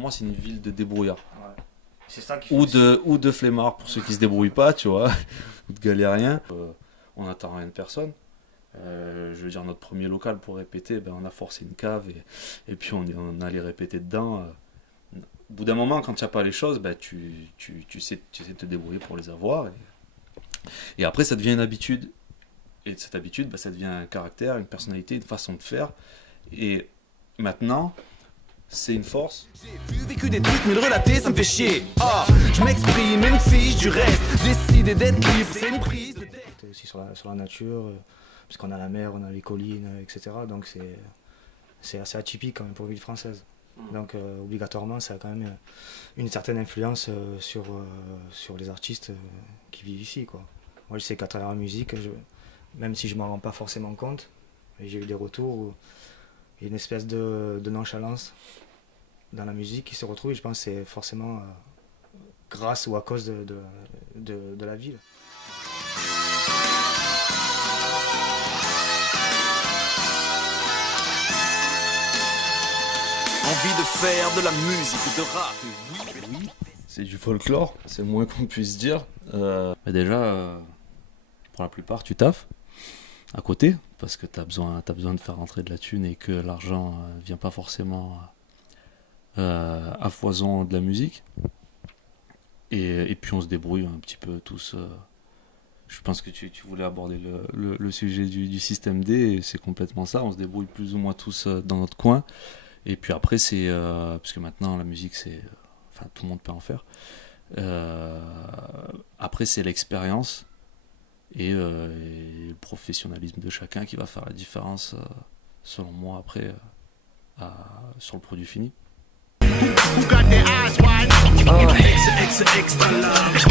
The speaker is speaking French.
pour moi, c'est une ville de débrouillards. Ouais. C'est ça qui Ou de flemmards pour ceux qui se débrouillent pas, tu vois, ou de galériens. On n'attend rien de personne. Je veux dire, notre premier local pour répéter, on a forcé une cave et puis on allait répéter dedans. Au bout d'un moment, quand il n'y a pas les choses, tu sais de te débrouiller pour les avoir. Et après, ça devient une habitude. Et cette habitude, ça devient un caractère, une personnalité, une façon de faire. Et maintenant, c'est une force. J'ai vécu des trucs, mais le relater, ça me fait chier. Je m'exprime, une fiche du reste. Décider d'être libre, c'est une prise de tête. C'est aussi sur la nature, parce qu'on a la mer, on a les collines, etc. Donc c'est assez atypique quand même pour une ville française. Donc obligatoirement, ça a quand même une certaine influence sur les artistes qui vivent ici, quoi. Moi, je sais qu'à travers la musique, même si je m'en rends pas forcément compte, j'ai eu des retours où il y a une espèce de nonchalance dans la musique qui se retrouve, et je pense que c'est forcément grâce ou à cause de la ville. Envie de faire de la musique, de rap. Oui, c'est du folklore, c'est le moins qu'on puisse dire. Déjà, pour la plupart, tu taffes à côté, parce que t'as besoin de faire rentrer de la thune et que l'argent vient pas forcément à foison de la musique. Et puis on se débrouille un petit peu tous. Je pense que tu voulais aborder le sujet du système D, et c'est complètement ça. On se débrouille plus ou moins tous dans notre coin. Et puis après, c'est parce que maintenant la musique, tout le monde peut en faire. Après, c'est l'expérience et le professionnalisme de chacun qui va faire la différence, selon moi, après sur le produit fini. Extra large.